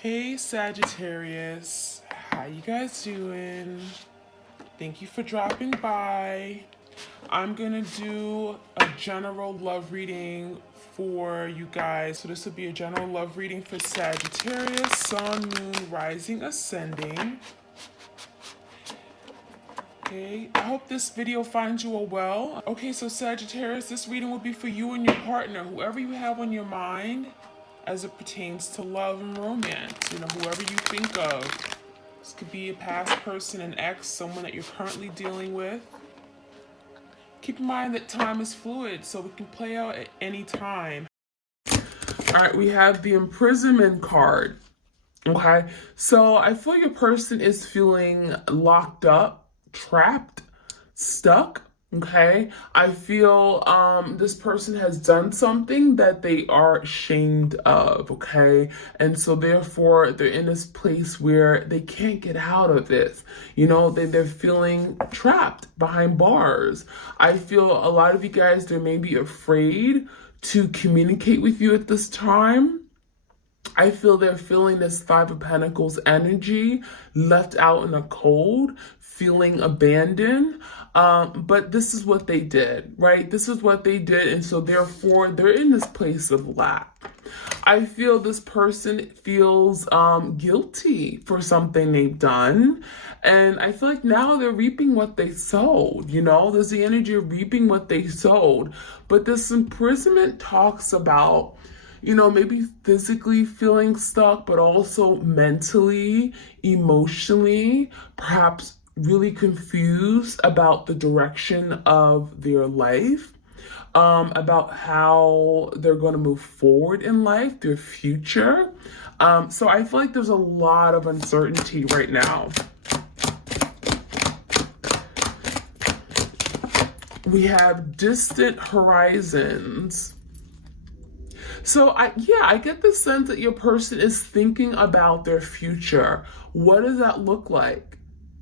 Hey Sagittarius, how you guys doing? Thank you for dropping by. I'm gonna do a general love reading for you guys. So this will be a general love reading for Sagittarius, Sun, Moon, Rising, Ascending. Okay, I hope this video finds you all well. Okay, so Sagittarius, this reading will be for you and your partner, whoever you have on your mind as it pertains to love and romance. Whoever you think of. This could be a past person, an ex, someone that you're currently dealing with. Keep in mind that time is fluid, so it can play out at any time. All right, we have the imprisonment card. Okay, so I feel your person is feeling locked up, trapped, stuck. Okay, I feel this person has done something that they are ashamed of. Okay, and so therefore they're in this place where they can't get out of this. They're feeling trapped behind bars. I feel a lot of you guys, they may be afraid to communicate with you at this time. I feel they're feeling this Five of Pentacles energy, left out in the cold, feeling abandoned. But this is what they did, right? This is what they did. And so therefore, they're in this place of lack. I feel this person feels guilty for something they've done. And I feel like now they're reaping what they sowed. There's the energy of reaping what they sowed. But this imprisonment talks about maybe physically feeling stuck, but also mentally, emotionally, perhaps really confused about the direction of their life, about how they're going to move forward in life, their future. So I feel like there's a lot of uncertainty right now. We have distant horizons. So I get the sense that your person is thinking about their future. What does that look like?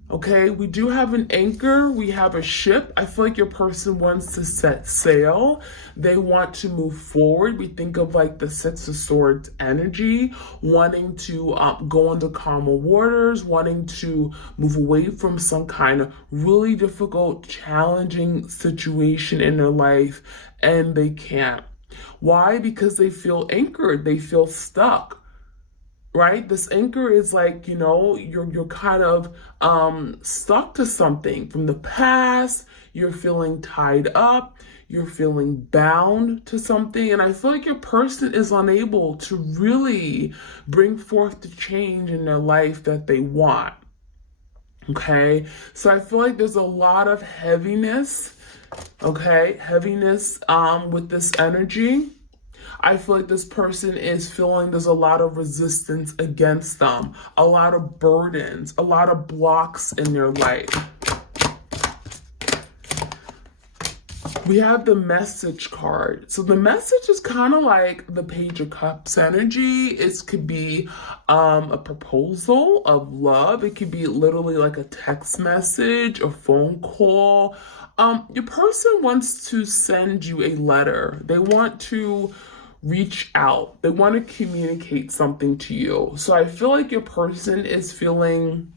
Okay, we do have an anchor, we have a ship. I feel like your person wants to set sail. They want to move forward. We think of like the Six of Swords energy, wanting to go into calmer waters, wanting to move away from some kind of really difficult, challenging situation in their life, and they can't. Why? Because they feel anchored, they feel stuck, right? This anchor is like, you're kind of stuck to something from the past. You're feeling tied up, you're feeling bound to something. And I feel like your person is unable to really bring forth the change in their life that they want. Okay, so I feel like there's a lot of heaviness. Okay, heaviness with this energy. I feel like this person is feeling there's a lot of resistance against them, a lot of burdens, a lot of blocks in their life. We have the message card. So the message is kind of like the Page of Cups energy. It could be a proposal of love. It could be literally like a text message, a phone call. Your person wants to send you a letter. They want to reach out. They want to communicate something to you. So I feel like your person is feeling,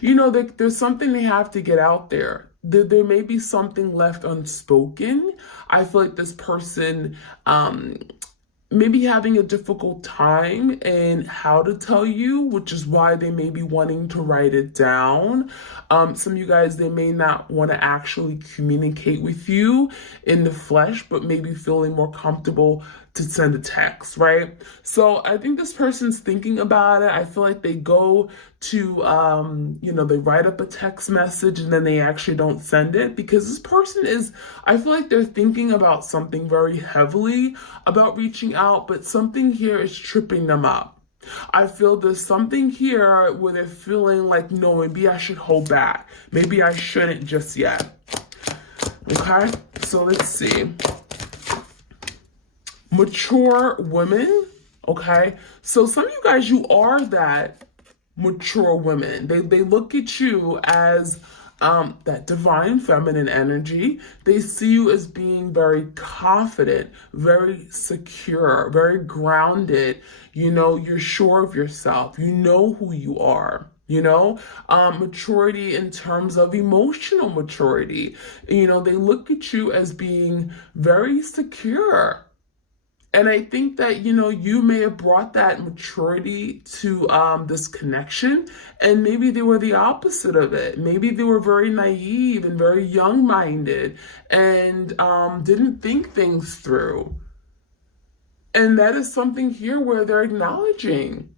there's something they have to get out there. There may be something left unspoken. I feel like this person maybe having a difficult time in how to tell you, which is why they may be wanting to write it down. Some of you guys, they may not want to actually communicate with you in the flesh, but maybe feeling more comfortable to send a text, right? So I think this person's thinking about it. I feel like they go to, they write up a text message and then they actually don't send it because this person is, I feel like they're thinking about something very heavily about reaching out, but something here is tripping them up. I feel there's something here where they're feeling like, no, maybe I should hold back. Maybe I shouldn't just yet. Okay, so let's see. Mature women, okay? So some of you guys, you are that mature women. They look at you as that divine feminine energy. They see you as being very confident, very secure, very grounded. You know, you're sure of yourself. You know who you are. You know, maturity in terms of emotional maturity. You know, they look at you as being very secure. And I think that, you know, you may have brought that maturity to this connection, and maybe they were the opposite of it. Maybe they were very naive and very young-minded and didn't think things through. And that is something here where they're acknowledging,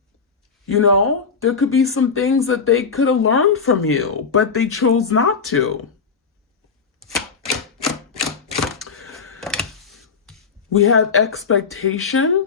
you know, there could be some things that they could have learned from you, but they chose not to. We have expectation.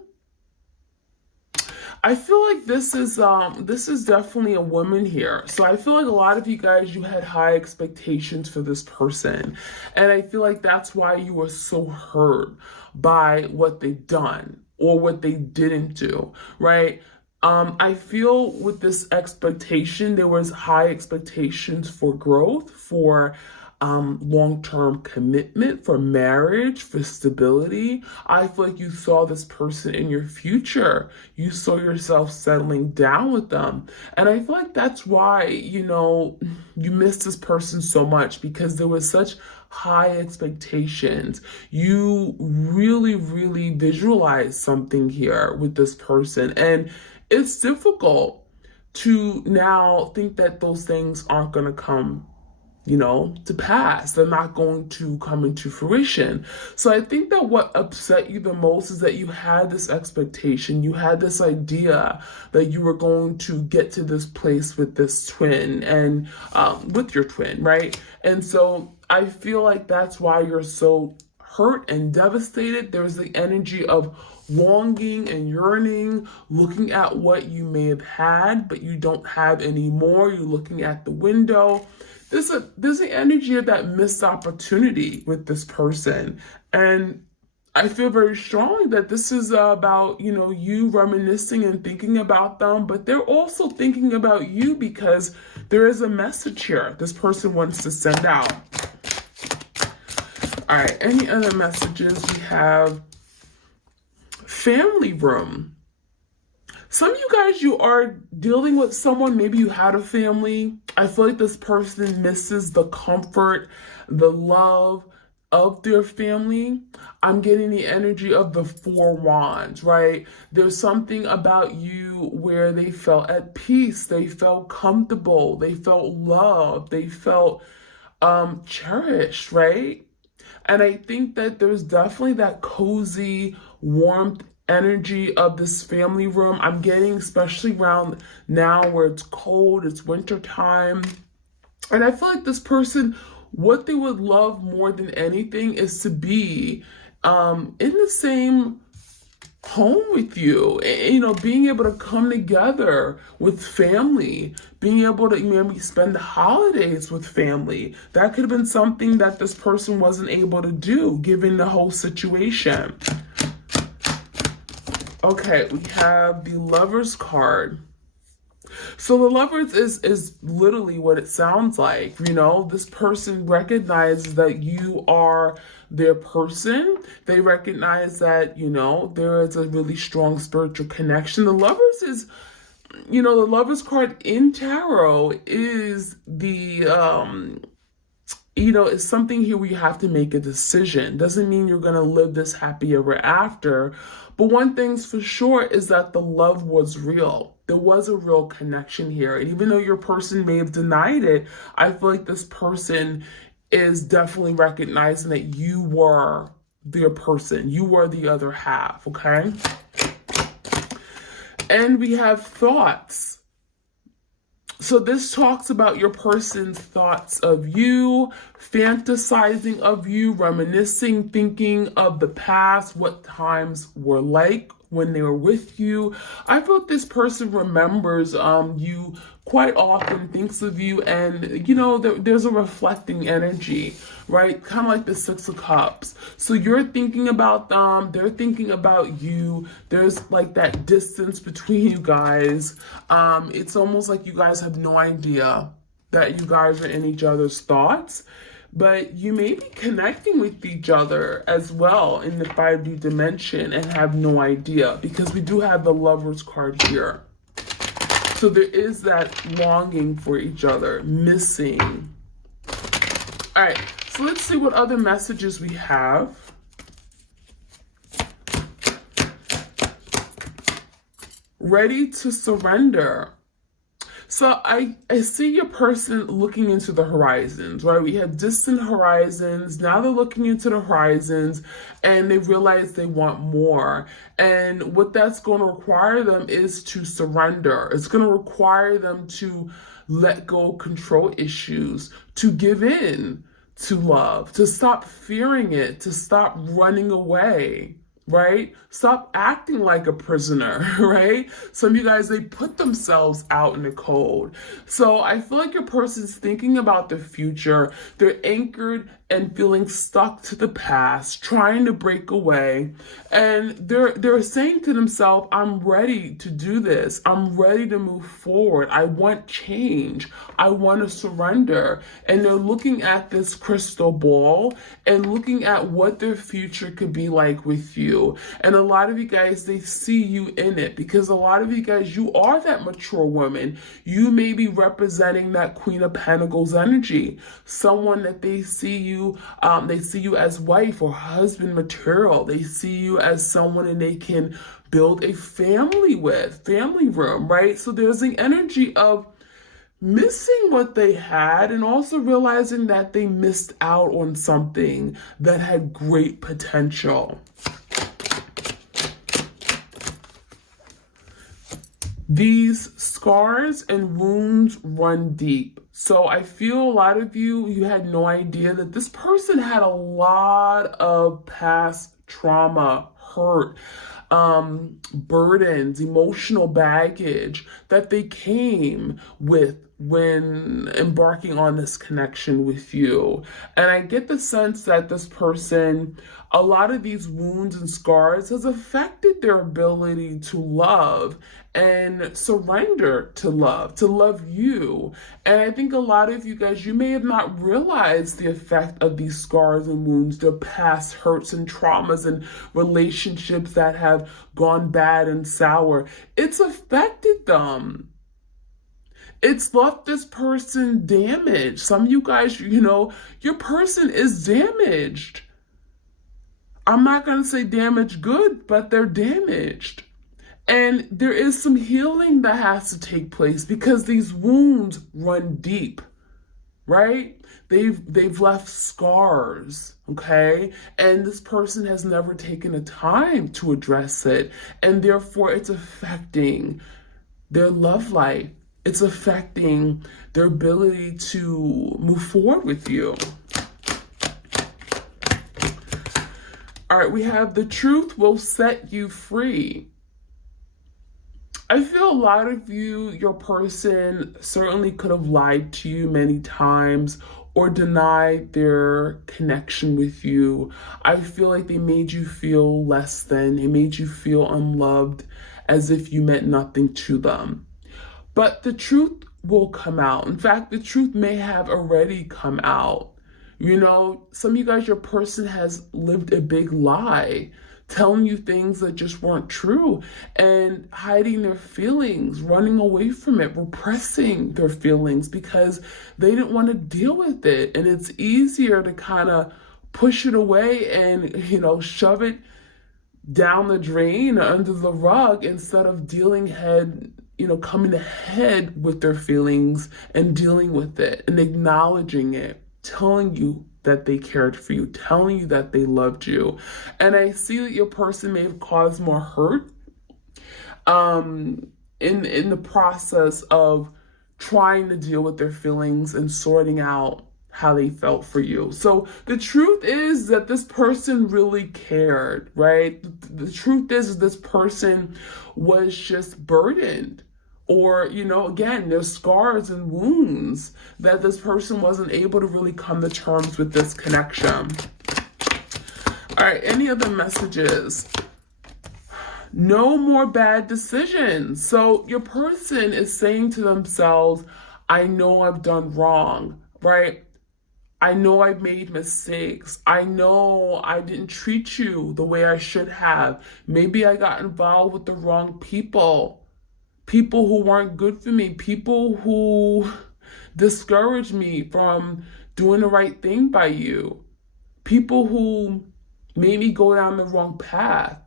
I feel like this is definitely a woman here. So I feel like a lot of you guys, you had high expectations for this person. And I feel like that's why you were so hurt by what they've done or what they didn't do, right? I feel with this expectation, there was high expectations for growth, for long-term commitment, for marriage, for stability. I feel like you saw this person in your future. You saw yourself settling down with them. And I feel like that's why, you know, you missed this person so much, because there was such high expectations. You really, really visualized something here with this person. And it's difficult to now think that those things aren't going to come, you know, to pass. They're not going to come into fruition. So I think that what upset you the most is that you had this expectation, you had this idea that you were going to get to this place with this twin and with your twin, right? And so I feel like that's why you're so hurt and devastated. There's the energy of longing and yearning, looking at what you may have had, but you don't have anymore. You're looking at the window. There's the energy of that missed opportunity with this person. And I feel very strongly that this is about, you know, you reminiscing and thinking about them, but they're also thinking about you, because there is a message here this person wants to send out. All right, any other messages? We have family room. Some of you guys, you are dealing with someone, maybe you had a family. I feel like this person misses the comfort, the love of their family. I'm getting the energy of the Four Wands, right? There's something about you where they felt at peace, they felt comfortable, they felt loved, they felt cherished, right? And I think that there's definitely that cozy warmth energy of this family room. I'm getting, especially around now where it's cold, it's winter time. And I feel like this person, what they would love more than anything is to be in the same home with you, you know, being able to come together with family, being able to maybe spend the holidays with family. That could have been something that this person wasn't able to do given the whole situation. Okay, we have the Lovers card. So the Lovers is literally what it sounds like. You know, this person recognizes that you are their person. They recognize that, you know, there is a really strong spiritual connection. The Lovers is, you know, the Lovers card in tarot is the, you know, it's something here where you have to make a decision. Doesn't mean you're going to live this happy ever after. But one thing's for sure is that the love was real. There was a real connection here. And even though your person may have denied it, I feel like this person is definitely recognizing that you were their person. You were the other half, okay? And we have thoughts. So this talks about your person's thoughts of you, fantasizing of you, reminiscing, thinking of the past, what times were like when they were with you. I feel like this person remembers you quite often, thinks of you, and, you know, there's a reflecting energy, right? Kind of like the Six of Cups. So you're thinking about them, they're thinking about you. There's like that distance between you guys. It's almost like you guys have no idea that you guys are in each other's thoughts, but you may be connecting with each other as well in the 5D dimension and have no idea, because we do have the Lovers card here. So there is that longing for each other, missing. All right, so let's see what other messages we have. Ready to surrender. So I see your person looking into the horizons, right? We have distant horizons. Now they're looking into the horizons and they realize they want more. And what that's going to require them is to surrender. It's going to require them to let go of control issues, to give in to love, to stop fearing it, to stop running away. Right? Stop acting like a prisoner, right? Some of you guys, they put themselves out in the cold. So I feel like your person's thinking about the future. They're anchored and feeling stuck to the past, trying to break away. And they're saying to themselves, I'm ready to do this. I'm ready to move forward. I want change. I want to surrender. And they're looking at this crystal ball and looking at what their future could be like with you. And a lot of you guys, they see you in it, because a lot of you guys, you are that mature woman. You may be representing that Queen of Pentacles energy, someone that they see you as wife or husband material. They see you as someone and they can build a family with, family room, right? So there's the energy of missing what they had and also realizing that they missed out on something that had great potential. These scars and wounds run deep. So I feel a lot of you had no idea that this person had a lot of past trauma, hurt, burdens, emotional baggage that they came with when embarking on this connection with you. And I get the sense that this person, a lot of these wounds and scars has affected their ability to love and surrender to love you. And I think a lot of you guys, you may have not realized the effect of these scars and wounds, their past hurts and traumas and relationships that have gone bad and sour. It's affected them. It's left this person damaged. Some of you guys, your person is damaged. I'm not going to say damaged good, but they're damaged. And there is some healing that has to take place because these wounds run deep, right? They've left scars, okay? And this person has never taken the time to address it. And therefore, it's affecting their love life. It's affecting their ability to move forward with you. All right, we have the truth will set you free. I feel a lot of you, your person certainly could have lied to you many times or denied their connection with you. I feel like they made you feel less than. They made you feel unloved, as if you meant nothing to them. But the truth will come out. In fact, the truth may have already come out. Some of you guys, your person has lived a big lie, telling you things that just weren't true and hiding their feelings, running away from it, repressing their feelings because they didn't want to deal with it. And it's easier to kind of push it away and, shove it down the drain or under the rug instead of coming ahead with their feelings and dealing with it and acknowledging it, telling you that they cared for you, telling you that they loved you. And I see that your person may have caused more hurt in the process of trying to deal with their feelings and sorting out how they felt for you. So the truth is that this person really cared, right? The truth is this person was just burdened. Or, again, there's scars and wounds that this person wasn't able to really come to terms with this connection. All right, any other messages? No more bad decisions. So your person is saying to themselves, I know I've done wrong, right? I know I've made mistakes. I know I didn't treat you the way I should have. Maybe I got involved with the wrong people. People who weren't good for me. People who discouraged me from doing the right thing by you. People who made me go down the wrong path.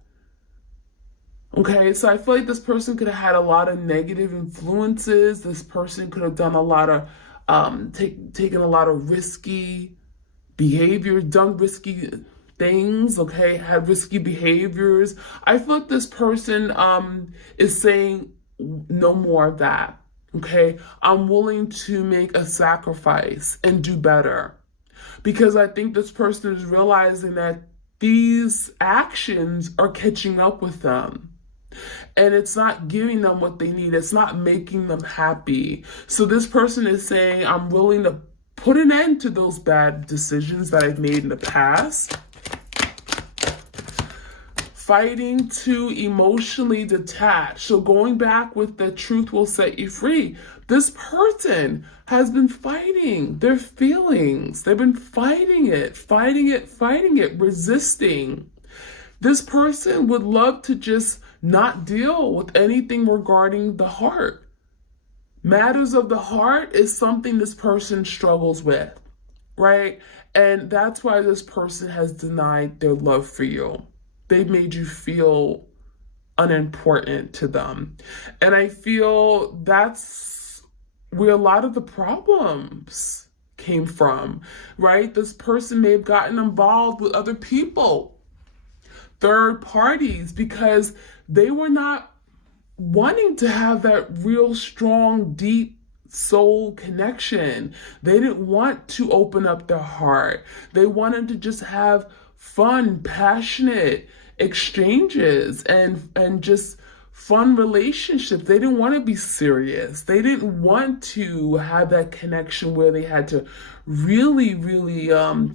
Okay, so I feel like this person could have had a lot of negative influences. This person could have done a lot of, taken a lot of risky behavior, done risky things, okay, had risky behaviors. I feel like this person is saying no more of that, okay? I'm willing to make a sacrifice and do better. Because I think this person is realizing that these actions are catching up with them. And it's not giving them what they need. It's not making them happy. So this person is saying, I'm willing to put an end to those bad decisions that I've made in the past. Fighting to emotionally detach. So going back with the truth will set you free. This person has been fighting their feelings. They've been fighting it, resisting. This person would love to just not deal with anything regarding the heart. Matters of the heart is something this person struggles with, right? And that's why this person has denied their love for you. They've made you feel unimportant to them. And I feel that's where a lot of the problems came from, right? This person may have gotten involved with other people, third parties, because they were not wanting to have that real strong, deep soul connection. They didn't want to open up their heart. They wanted to just have fun, passionate exchanges and just fun relationships. They didn't want to be serious. They didn't want to have that connection where they had to really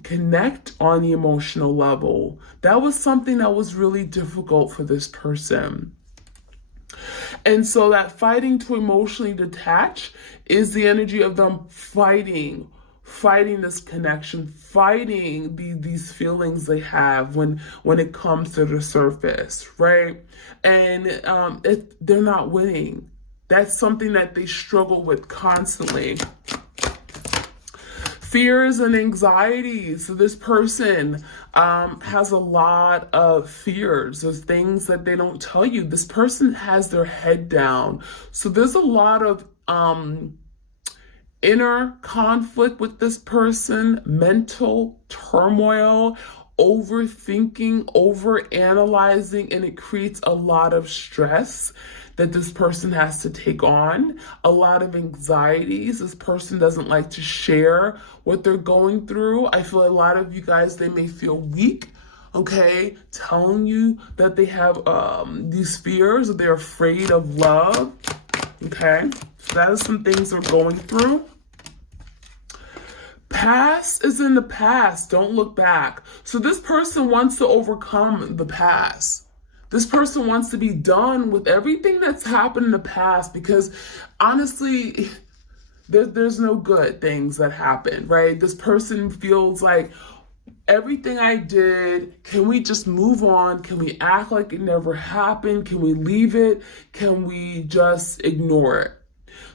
connect on the emotional level. That was something that was really difficult for this person. And so that fighting to emotionally detach is the energy of them fighting this connection, fighting these feelings they have when it comes to the surface, right? And they're not winning. That's something that they struggle with constantly. Fears and anxieties. So this person has a lot of fears. There's things that they don't tell you. This person has their head down. So there's a lot of inner conflict with this person, mental turmoil, overthinking, overanalyzing, and it creates a lot of stress that this person has to take on, a lot of anxieties. This person doesn't like to share what they're going through. I feel a lot of you guys, they may feel weak, okay, telling you that they have these fears, or they're afraid of love, okay? So that is some things they're going through. Past is in the past. Don't look back. So this person wants to overcome the past. This person wants to be done with everything that's happened in the past, because honestly, there's no good things that happen, right? This person feels like everything I did, can we just move on? Can we act like it never happened? Can we leave it? Can we just ignore it?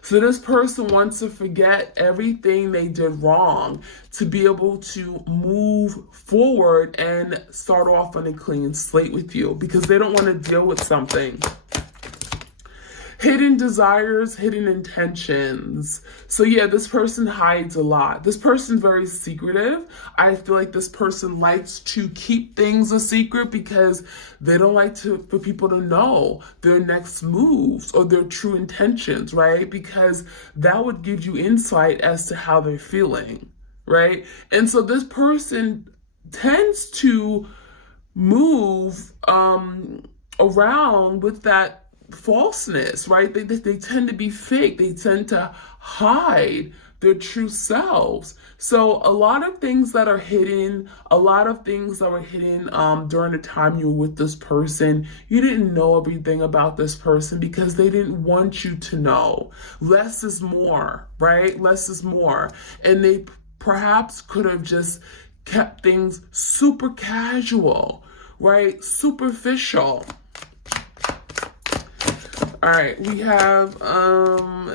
So this person wants to forget everything they did wrong to be able to move forward and start off on a clean slate with you, because they don't want to deal with something. Hidden desires, hidden intentions. So yeah, this person hides a lot. This person's very secretive. I feel like this person likes to keep things a secret because they don't like for people to know their next moves or their true intentions, right? Because that would give you insight as to how they're feeling, right? And so this person tends to move around with that falseness, right? They tend to be fake. They tend to hide their true selves. So a lot of things that are hidden, a lot of things that were hidden during the time you were with this person, you didn't know everything about this person because they didn't want you to know. Less is more, right? Less is more. And they perhaps could have just kept things super casual, right? Superficial. All right, we have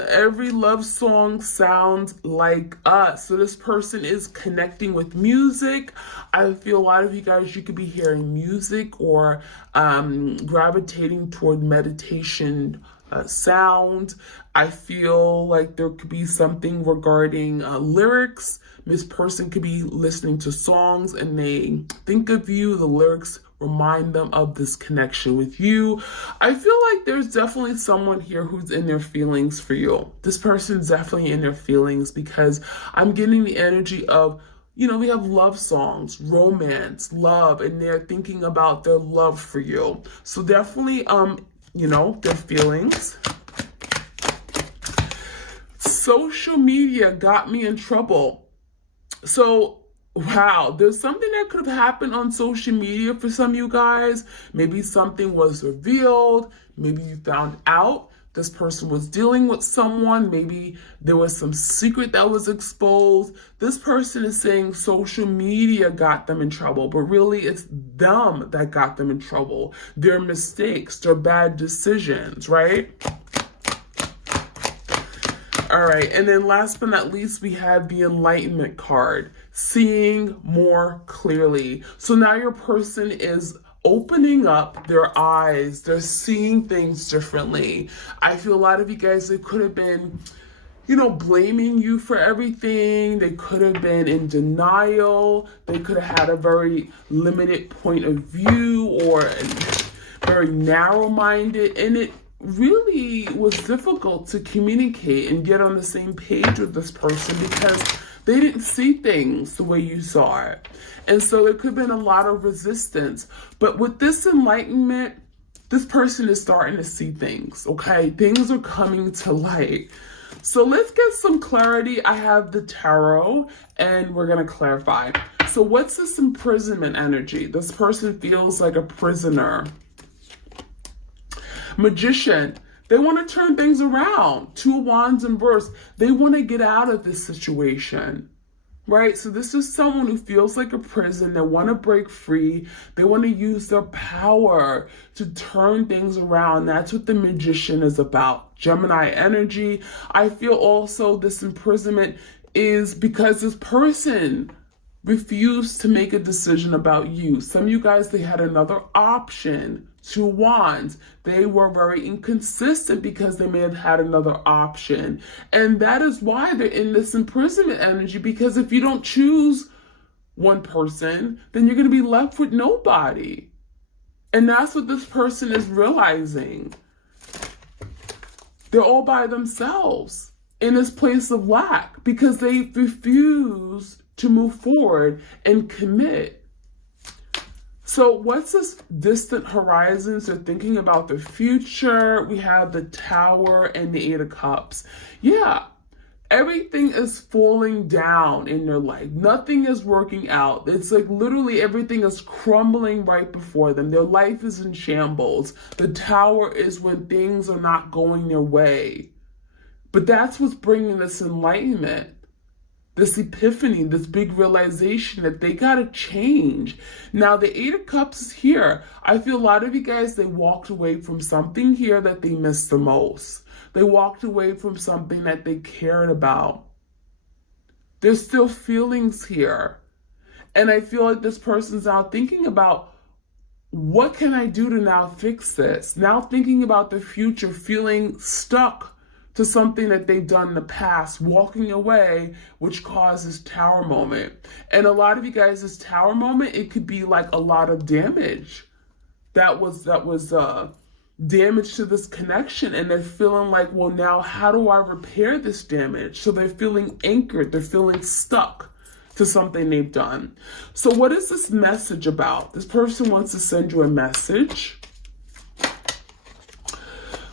every love song sounds like us. So this person is connecting with music. I feel a lot of you guys, you could be hearing music or gravitating toward meditation sound. I feel like there could be something regarding lyrics. This person could be listening to songs and they think of you. The lyrics remind them of this connection with you. I feel like there's definitely someone here who's in their feelings for you. This person's definitely in their feelings because I'm getting the energy of, you know, we have love songs, romance, love, and they're thinking about their love for you. So definitely, you know, their feelings. Social media got me in trouble. So wow, there's something that could have happened on social media for some of you guys. Maybe something was revealed. Maybe you found out this person was dealing with someone. Maybe there was some secret that was exposed. This person is saying social media got them in trouble, but really it's them that got them in trouble. Their mistakes, their bad decisions, right? All right, and then last but not least, we have the Enlightenment card, seeing more clearly. So now your person is opening up their eyes. They're seeing things differently. I feel a lot of you guys, they could have been, you know, blaming you for everything. They could have been in denial. They could have had a very limited point of view or very narrow-minded, and it really was difficult to communicate and get on the same page with this person because they didn't see things the way you saw it. And so there could have been a lot of resistance. But with this enlightenment, this person is starting to see things, okay? Things are coming to light. So let's get some clarity. I have the tarot and we're going to clarify. So what's this imprisonment energy? This person feels like a prisoner. Magician, they want to turn things around. Two of Wands in reverse. They want to get out of this situation, right? So this is someone who feels like a prison. They want to break free. They want to use their power to turn things around. That's what the Magician is about. Gemini energy. I feel also this imprisonment is because this person refused to make a decision about you. Some of you guys, they had another option. Two Wands, they were very inconsistent because they may have had another option. And that is why they're in this imprisonment energy, because if you don't choose one person, then you're going to be left with nobody. And that's what this person is realizing. They're all by themselves in this place of lack because they refuse to move forward and commit. So what's this distant horizons? They're thinking about the future. We have the Tower and the Eight of Cups. Yeah, everything is falling down in their life. Nothing is working out. It's like literally everything is crumbling right before them. Their life is in shambles. The Tower is when things are not going their way. But that's what's bringing this enlightenment. This epiphany, this big realization that they got to change. Now, the Eight of Cups is here. I feel a lot of you guys, they walked away from something here that they missed the most. They walked away from something that they cared about. There's still feelings here. And I feel like this person's now thinking about, what can I do to now fix this? Now thinking about the future, feeling stuck to something that they've done in the past, walking away, which causes Tower moment. And a lot of you guys, this Tower moment, it could be like a lot of damage that was damage to this connection. And they're feeling like, well, now how do I repair this damage? So they're feeling anchored, they're feeling stuck to something they've done. So what is this message about? This person wants to send you a message.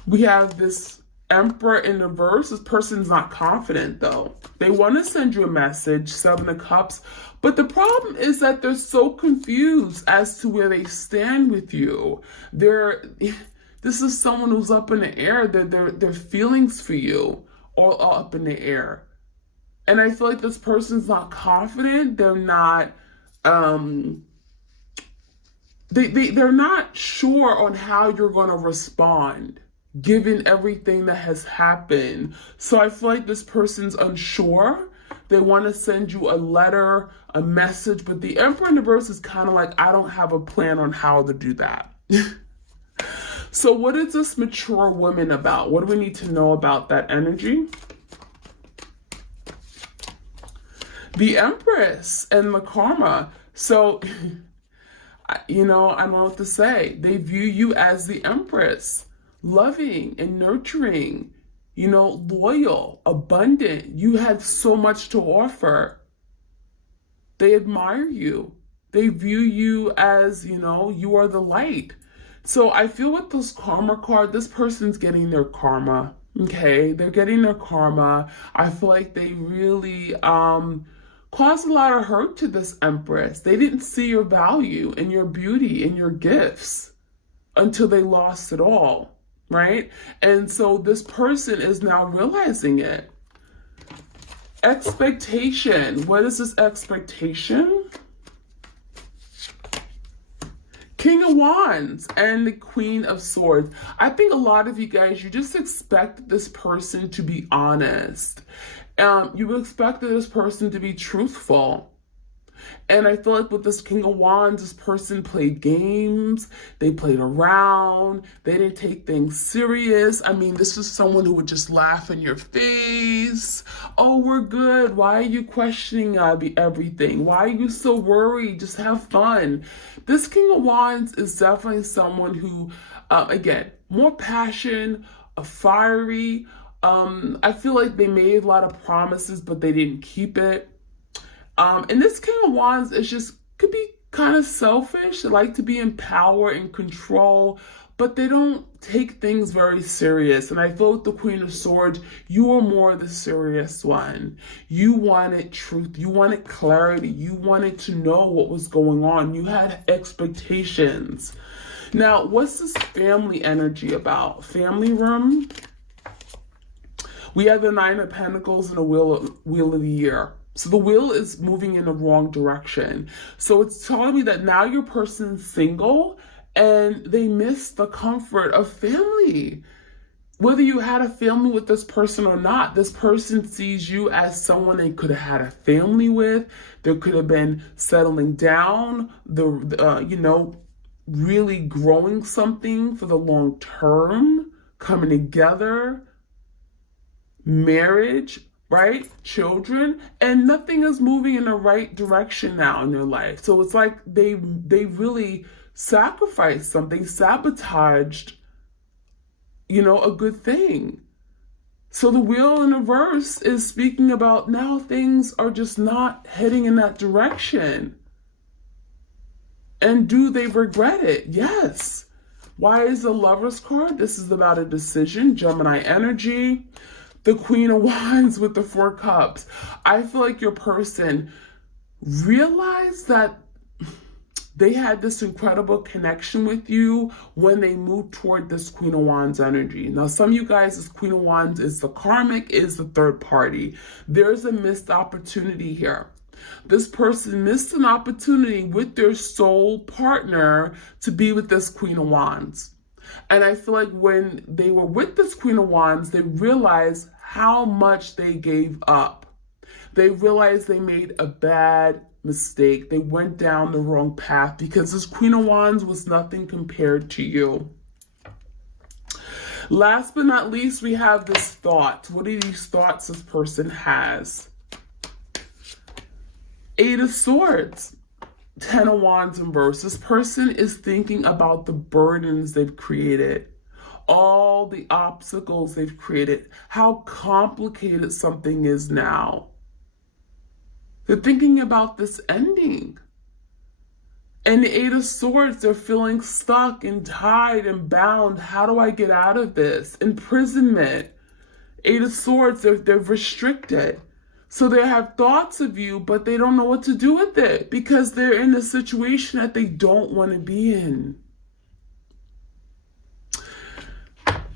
We have this Emperor in reverse, this person's not confident though. They want to send you a message, Seven of Cups, but the problem is that they're so confused as to where they stand with you. This is someone who's up in the air. Their feelings for you all are up in the air. And I feel like this person's not confident. They're not they're not sure on how you're going to respond given everything that has happened. So I feel like this person's unsure. They want to send you a letter, a message, but the Emperor in reverse is kind of like, I don't have a plan on how to do that. So what is this mature woman about? What do we need to know about that energy? The Empress and the karma. So, you know, I don't know what to say. They view you as the Empress, loving and nurturing, you know, loyal, abundant. You have so much to offer. They admire you. They view you as, you know, you are the light. So I feel with this karma card, this person's getting their karma. Okay, they're getting their karma. I feel like they really caused a lot of hurt to this Empress. They didn't see your value and your beauty and your gifts until they lost it all, right? And so this person is now realizing it. Expectation. What is this expectation? King of Wands and the Queen of Swords. I think a lot of you guys, you just expect this person to be honest. You expect this person to be truthful. And I feel like with this King of Wands, this person played games. They played around. They didn't take things serious. I mean, this is someone who would just laugh in your face. Oh, we're good. Why are you questioning everything? Why are you so worried? Just have fun. This King of Wands is definitely someone who, again, more passion, fiery. I feel like they made a lot of promises, but they didn't keep it. And this King of Wands is just, could be kind of selfish. They like to be in power and control, but they don't take things very serious. And I feel with the Queen of Swords, you are more the serious one. You wanted truth. You wanted clarity. You wanted to know what was going on. You had expectations. Now, what's this family energy about? Family room. We have the Nine of Pentacles and the Wheel of the Year. So the wheel is moving in the wrong direction. So it's telling me that now your person's single and they miss the comfort of family. Whether you had a family with this person or not, this person sees you as someone they could have had a family with. There could have been settling down, you know, really growing something for the long term, coming together, marriage, right? Children, and nothing is moving in the right direction now in their life. So it's like they really sacrificed something, sabotaged, you know, a good thing. So the wheel in reverse is speaking about now things are just not heading in that direction. And do they regret it? Yes. Why is the Lover's card? This is about a decision, Gemini energy. The Queen of Wands with the Four Cups. I feel like your person realized that they had this incredible connection with you when they moved toward this Queen of Wands energy. Now, some of you guys, this Queen of Wands is the karmic, is the third party. There's a missed opportunity here. This person missed an opportunity with their soul partner to be with this Queen of Wands. And I feel like when they were with this Queen of Wands, they realized how much they gave up. They realized they made a bad mistake. They went down the wrong path because this Queen of Wands was nothing compared to you. Last but not least, we have this thought. What are these thoughts this person has? Eight of Swords. 10 of Wands in reverse. This person is thinking about the burdens they've created, all the obstacles they've created, how complicated something is now. They're thinking about this ending. And the Eight of Swords, they're feeling stuck and tied and bound. How do I get out of this? Imprisonment. Eight of Swords, they're restricted. So they have thoughts of you, but they don't know what to do with it because they're in a situation that they don't want to be in.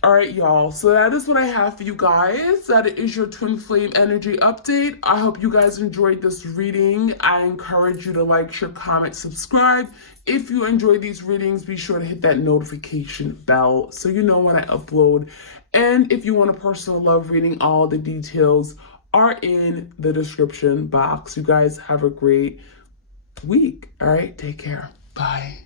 All right, y'all. So that is what I have for you guys. That is your twin flame energy update. I hope you guys enjoyed this reading. I encourage you to like, share, comment, subscribe. If you enjoy these readings, be sure to hit that notification bell so you know when I upload. And if you want a personal love reading, all the details are in the description box. You guys have a great week. All right, take care. Bye.